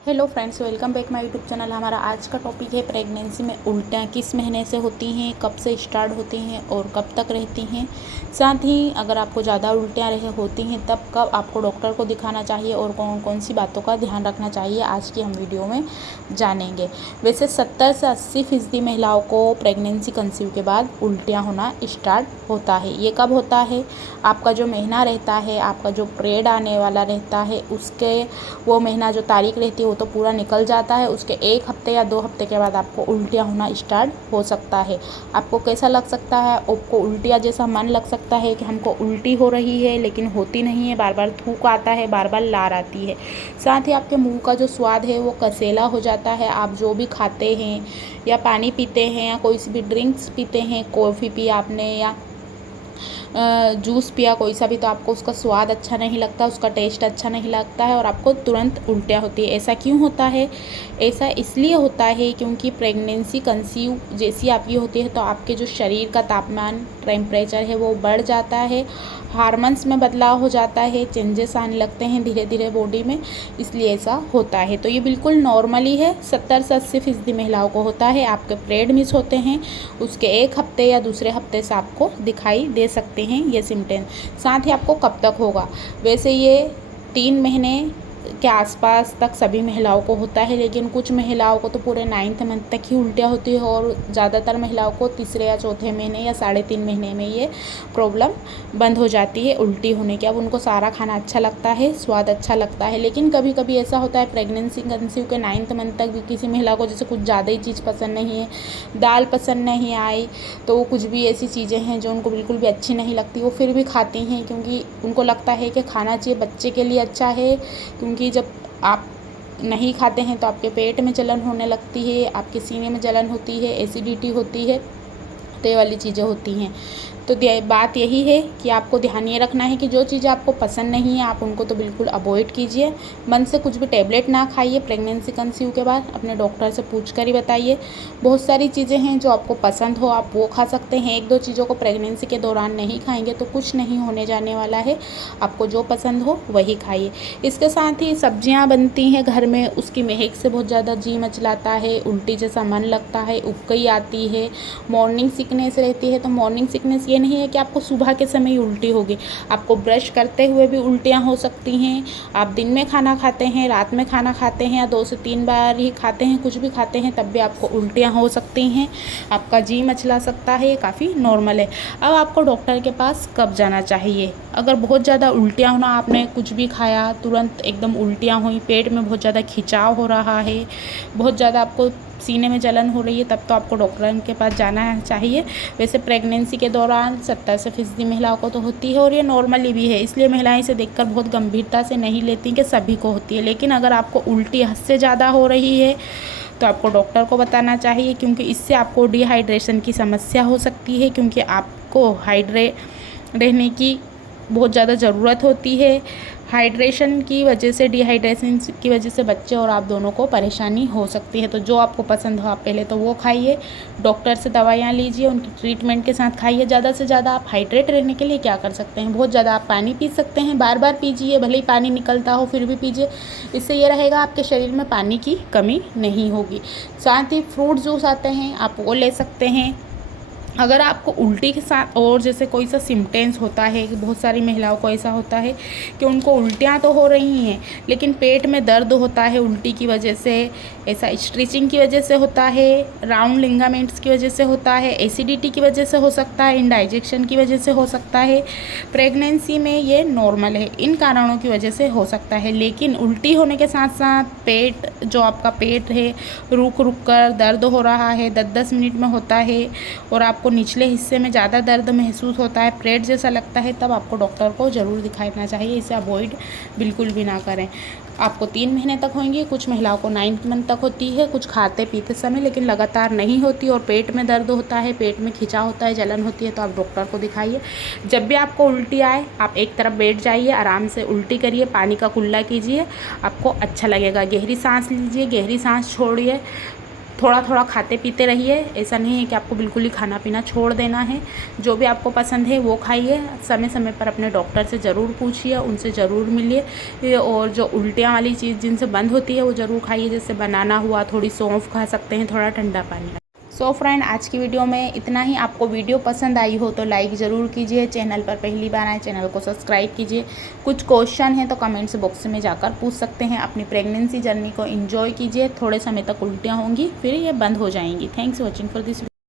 Hello friends, welcome back my YouTube channel. हमारा आज का टॉपिक है प्रेगनेंसी में उल्टियाँ किस महीने से होती हैं, कब से स्टार्ट होती हैं और कब तक रहती हैं। साथ ही अगर आपको ज़्यादा उल्टियाँ होती हैं तब कब आपको डॉक्टर को दिखाना चाहिए और कौन कौन सी बातों का ध्यान रखना चाहिए, आज की हम वीडियो में जानेंगे। वैसे 70 से 80% महिलाओं को प्रेगनेंसी कंसीव के बाद उल्टियाँ होना स्टार्ट होता है। ये कब होता है? आपका जो महीना रहता है, आपका जो पीरियड आने वाला रहता है, उसके वो महीना जो तारीख रहती है वो तो पूरा निकल जाता है। उसके 1 हफ्ते या 2 हफ्ते के बाद आपको उल्टियाँ होना स्टार्ट हो सकता है। आपको कैसा लग सकता है? आपको उल्टियाँ जैसा मन लग सकता है कि हमको उल्टी हो रही है लेकिन होती नहीं है, बार बार थूक आता है, बार बार लार आती है। साथ ही आपके मुंह का जो स्वाद है वो कसेला हो जाता है। आप जो भी खाते हैं या पानी पीते हैं या कोई सी भी ड्रिंक्स पीते हैं, कॉफ़ी पी आपने या जूस पिया कोई सा भी, तो आपको उसका स्वाद अच्छा नहीं लगता, उसका टेस्ट अच्छा नहीं लगता है और आपको तुरंत उल्टियाँ होती है। ऐसा क्यों होता है? ऐसा इसलिए होता है क्योंकि प्रेगनेंसी कंसीव जैसी आपकी होती है तो आपके जो शरीर का तापमान, टेम्परेचर है वो बढ़ जाता है, हार्मोन्स में बदलाव हो जाता है, चेंजेस आने लगते हैं धीरे धीरे बॉडी में, इसलिए ऐसा होता है। तो ये बिल्कुल नॉर्मली है, 70 से 80% महिलाओं को होता है। आपके पीरियड मिस होते हैं, उसके 1 हफ्ते या दूसरे हफ्ते से आपको दिखाई दे सकते हैं ये सिम्टम्स। साथ ही आपको कब तक होगा? वैसे ये 3 महीने के आसपास तक सभी महिलाओं को होता है, लेकिन कुछ महिलाओं को तो पूरे 9th मंथ तक ही उल्टियाँ होती है और ज़्यादातर महिलाओं को तीसरे या चौथे महीने या 3.5 महीने में ये प्रॉब्लम बंद हो जाती है उल्टी होने की। अब उनको सारा खाना अच्छा लगता है, स्वाद अच्छा लगता है, लेकिन कभी कभी ऐसा होता है प्रेगनेंसी कंसीव के 9th मंथ तक भी किसी महिला को जैसे कुछ ज़्यादा ही चीज़ पसंद नहीं है, दाल पसंद नहीं आई, तो वो कुछ भी ऐसी चीज़ें हैं जो उनको बिल्कुल भी अच्छी नहीं लगती, वो फिर भी खाती हैं क्योंकि उनको लगता है कि खाना चाहिए, बच्चे के लिए अच्छा है। क्योंकि जब आप नहीं खाते हैं तो आपके पेट में जलन होने लगती है, आपके सीने में जलन होती है, एसिडिटी होती है, तो ये वाली चीज़ें होती हैं। तो बात यही है कि आपको ध्यान ये रखना है कि जो चीज़ें आपको पसंद नहीं है आप उनको तो बिल्कुल अवॉइड कीजिए। मन से कुछ भी टैबलेट ना खाइए प्रेगनेंसी कंसीव के बाद, अपने डॉक्टर से पूछ कर ही बताइए। बहुत सारी चीज़ें हैं जो आपको पसंद हो आप वो खा सकते हैं। 1-2 चीज़ों को प्रेगनेंसी के दौरान नहीं खाएंगे तो कुछ नहीं होने जाने वाला है। आपको जो पसंद हो वही खाइए। इसके साथ ही सब्जियाँ बनती हैं घर में, उसकी महक से बहुत ज़्यादा जी मचलाता है, उल्टी जैसा मन लगता है, उबकाई आती है, मॉर्निंग सिकनेस रहती है। तो मॉर्निंग सिकनेस ये नहीं है कि आपको सुबह के समय ही उल्टी होगी, आपको ब्रश करते हुए भी उल्टियाँ हो सकती हैं। आप दिन में खाना खाते हैं, रात में खाना खाते हैं या 2 से 3 बार ही खाते हैं, कुछ भी खाते हैं, तब भी आपको उल्टियाँ हो सकती हैं, आपका जी मचला सकता है, ये काफ़ी नॉर्मल है। अब आपको डॉक्टर के पास कब जाना चाहिए? अगर बहुत ज़्यादा उल्टियाँ होना, आपने कुछ भी खाया तुरंत एकदम उल्टियाँ हुई, पेट में बहुत ज़्यादा खिंचाव हो रहा है, बहुत ज़्यादा आपको सीने में जलन हो रही है, तब तो आपको डॉक्टर के पास जाना चाहिए। वैसे प्रेगनेंसी के दौरान 70 से 80% महिलाओं को तो होती है और ये नॉर्मली भी है, इसलिए महिलाएं इसे देखकर बहुत गंभीरता से नहीं लेती कि सभी को होती है। लेकिन अगर आपको उल्टी हद से ज़्यादा हो रही है तो आपको डॉक्टर को बताना चाहिए, क्योंकि इससे आपको डिहाइड्रेशन की समस्या हो सकती है, क्योंकि आपको हाइड्रेट रहने की बहुत ज़्यादा ज़रूरत होती है। हाइड्रेशन की वजह से, डिहाइड्रेशन की वजह से बच्चे और आप दोनों को परेशानी हो सकती है। तो जो आपको पसंद हो आप पहले तो वो खाइए, डॉक्टर से दवाइयाँ लीजिए, उनकी ट्रीटमेंट के साथ खाइए। ज़्यादा से ज़्यादा आप हाइड्रेट रहने के लिए क्या कर सकते हैं? बहुत ज़्यादा आप पानी पी सकते हैं, बार बार पीजिए, भले ही पानी निकलता हो फिर भी पीजिए। इससे ये रहेगा आपके शरीर में पानी की कमी नहीं होगी। साथ ही फ्रूट जूस आते हैं, आप वो ले सकते हैं। अगर आपको उल्टी के साथ और जैसे कोई सा सिम्टम्स होता है, बहुत सारी महिलाओं को ऐसा होता है कि उनको उल्टियाँ तो हो रही हैं लेकिन पेट में दर्द होता है उल्टी की वजह से, ऐसा स्ट्रेचिंग की वजह से होता है, राउंड लिगामेंट्स की वजह से होता है, एसिडिटी की वजह से हो सकता है, इंडाइजेशन की वजह से हो सकता है। प्रेगनेंसी में ये नॉर्मल है, इन कारणों की वजह से हो सकता है। लेकिन उल्टी होने के साथ साथ पेट, जो आपका पेट है, रुक रुक कर दर्द हो रहा है, 10-10 मिनट में होता है और आपको निचले हिस्से में ज़्यादा दर्द महसूस होता है, पेट जैसा लगता है, तब आपको डॉक्टर को ज़रूर दिखाना चाहिए। इसे अवॉइड बिल्कुल भी ना करें। आपको 3 महीने तक होंगी, कुछ महिलाओं को 9th मंथ तक होती है, कुछ खाते पीते समय, लेकिन लगातार नहीं होती और पेट में दर्द होता है, पेट में खिंचाव होता है, जलन होती है, तो आप डॉक्टर को दिखाइए। जब भी आपको उल्टी आए आप एक तरफ बैठ जाइए, आराम से उल्टी करिए, पानी का कुल्ला कीजिए, आपको अच्छा लगेगा। गहरी सांस लीजिए, गहरी सांस छोड़िए, थोड़ा थोड़ा खाते पीते रहिए। ऐसा नहीं है कि आपको बिल्कुल ही खाना पीना छोड़ देना है। जो भी आपको पसंद है वो खाइए। समय समय पर अपने डॉक्टर से ज़रूर पूछिए, उनसे ज़रूर मिलिए। और जो उल्टियाँ वाली चीज़ जिनसे बंद होती है वो ज़रूर खाइए, जैसे बनाना हुआ, थोड़ी सौंफ खा सकते हैं, थोड़ा ठंडा पानी। सो फ्रेंड, आज की वीडियो में इतना ही। आपको वीडियो पसंद आई हो तो लाइक ज़रूर कीजिए। चैनल पर पहली बार आए, चैनल को सब्सक्राइब कीजिए। कुछ क्वेश्चन है तो कमेंट्स बॉक्स में जाकर पूछ सकते हैं। अपनी प्रेगनेंसी जर्नी को एंजॉय कीजिए। थोड़े समय तक उल्टियाँ होंगी, फिर ये बंद हो जाएंगी। Thanks for watching for this.